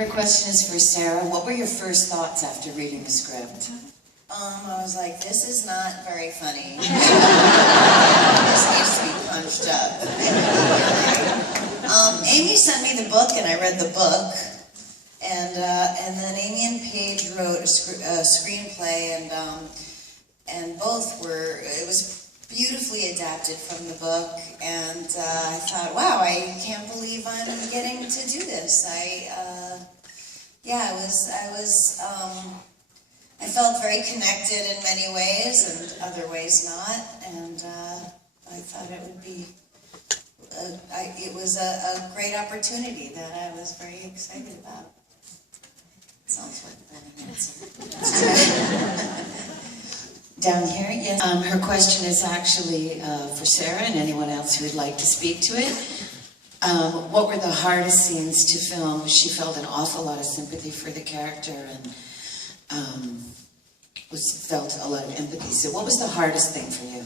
Her question is for Sarah. What were your first thoughts after reading the script? I was like, this is not very funny. This needs to be punched up. Amy sent me the book, and I read the book. And then Amy and Paige wrote a screenplay, and both were, it was beautifully adapted from the book, and I thought, wow, I can't believe I'm getting to do this. I felt very connected in many ways, and other ways not, and I thought it would be, it was a great opportunity that I was very excited about. Sounds like an answer. Down here, yes. Her question is actually for Sarah and anyone else who would like to speak to it. What were the hardest scenes to film? She felt an awful lot of sympathy for the character and felt a lot of empathy. So what was the hardest thing for you?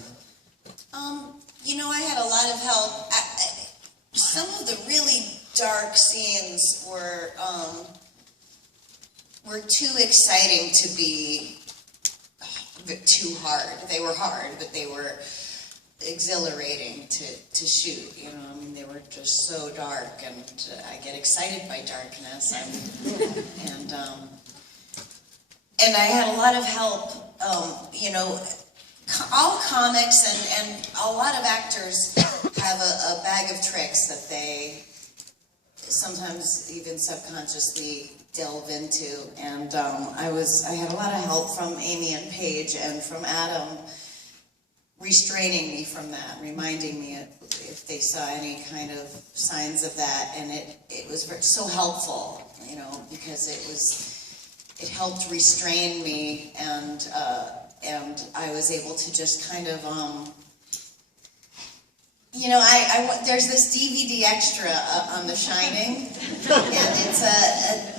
You know, I had a lot of help. Some of the really dark scenes were too exciting to be too hard. They were hard, but they were exhilarating to shoot. You know, I mean, they were just so dark, and I get excited by darkness. And I had a lot of help. You know, all comics and a lot of actors have a bag of tricks that they sometimes even subconsciously delve into, and I had a lot of help from Amy and Paige and from Adam restraining me from that, reminding me if they saw any kind of signs of that, and it was so helpful, you know, because it helped restrain me, and I was able to just kind of you know, there's this DVD extra on The Shining, and it's a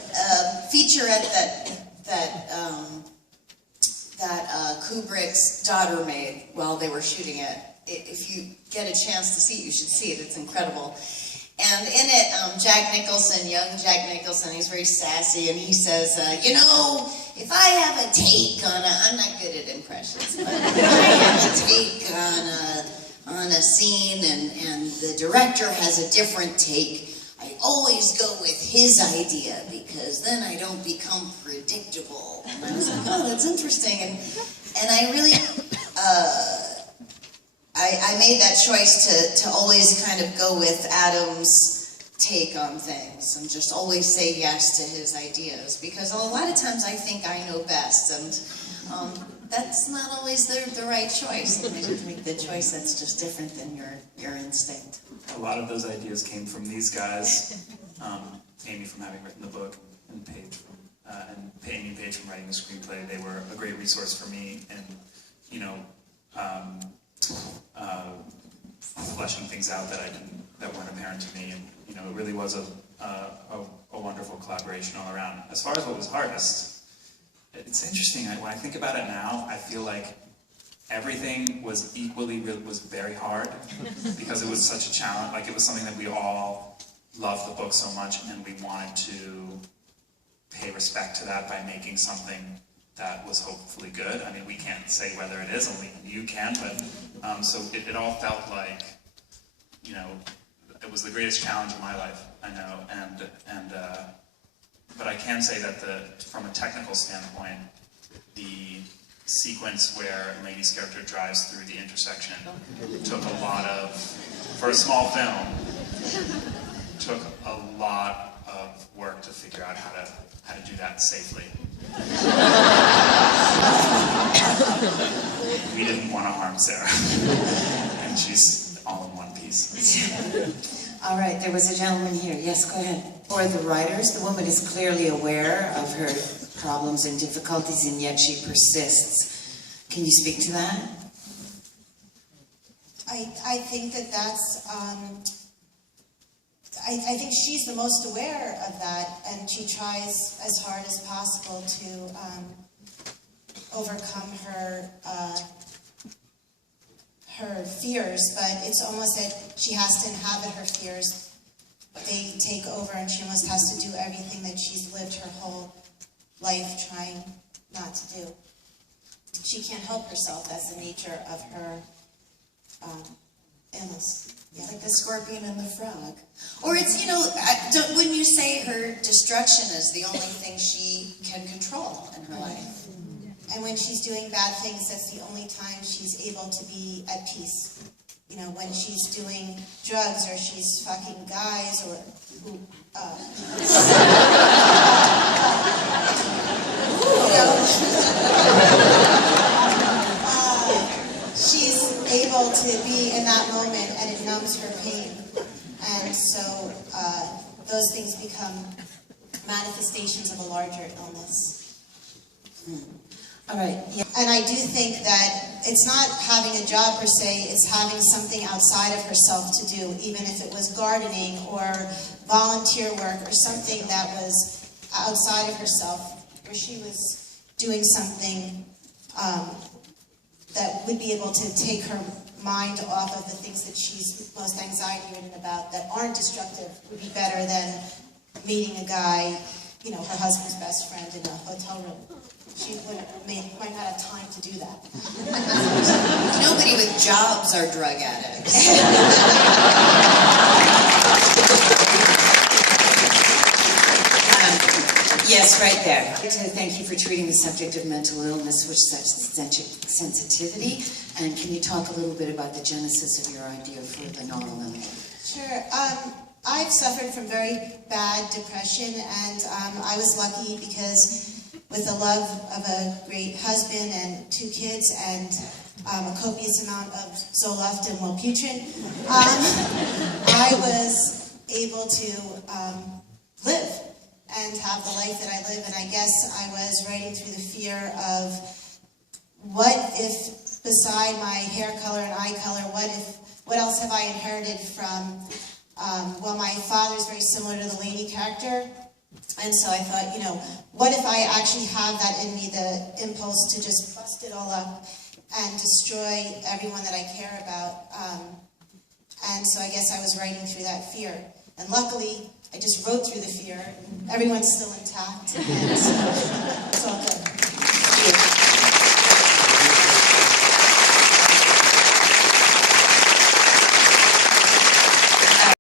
featurette that Kubrick's daughter made while they were shooting it. If you get a chance to see it, you should see it. It's incredible. And in it, young Jack Nicholson, he's very sassy, and he says, you know, if I have a take on I'm not good at impressions, but if I have a take on a scene and the director has a different take, I always go with his idea, because then I don't become predictable. And I was like, oh, that's interesting. And I really, I made that choice to always kind of go with Adam's take on things and just always say yes to his ideas, because a lot of times I think I know best, and that's not always the right choice. You have to make the choice that's just different than your instinct. A lot of those ideas came from these guys. Amy from having written the book, and Paige Amy and Paige from writing the screenplay. They were a great resource for me, and you know, fleshing things out that weren't apparent to me, and you know, it really was a wonderful collaboration all around. As far as what was hardest, it's interesting. When I think about it now, I feel like everything was very hard, because it was such a challenge. Like, it was something that we all loved the book so much, and we wanted to pay respect to that by making something that was hopefully good. I mean, we can't say whether it is, only you can, but so it all felt like, you know, it was the greatest challenge of my life, I know, but I can say that from a technical standpoint, the sequence where Lainey's character drives through the intersection took a lot of, for a small film, took a lot of work to figure out how to do that safely. We didn't want to harm Sarah, and she's all in one piece. All right, there was a gentleman here. Yes, go ahead. For the writers, the woman is clearly aware of her problems and difficulties, and yet she persists. Can you speak to that? I think that's, I think she's the most aware of that, and she tries as hard as possible to overcome her her fears, but it's almost that she has to inhabit her fears they take over and she almost has to do everything that she's lived her whole life trying not to do. She can't help herself. That's the nature of her illness. Yeah. Like the scorpion and the frog. Or it's, wouldn't you say her destruction is the only thing she can control in her life? And when she's doing bad things, that's the only time she's able to be at peace. You know, when she's doing drugs or she's fucking guys or she's able to be in that moment and it numbs her pain. And so those things become manifestations of a larger illness. All right, yeah. And I do think that it's not having a job per se, it's having something outside of herself to do, even if it was gardening or volunteer work or something that was outside of herself, where she was doing something that would be able to take her mind off of the things that she's most anxiety-ridden about that aren't destructive, would be better than meeting a guy, her husband's best friend in a hotel room. She might not have time to do that. Nobody with jobs are drug addicts. Yes, right there. I'd like to thank you for treating the subject of mental illness with such sensitivity. And can you talk a little bit about the genesis of your idea for the novel? Sure. I've suffered from very bad depression, and I was lucky because with the love of a great husband and 2 kids and a copious amount of Zoloft and Wellbutrin, I was able to live and have the life that I live. And I guess I was writing through the fear of what if, beside my hair color and eye color, what else have I inherited from, my father's very similar to the Laney character. And so I thought, what if I actually have that in me, the impulse to just bust it all up and destroy everyone that I care about. And so I guess I was writing through that fear. And luckily, I just wrote through the fear. Everyone's still intact. And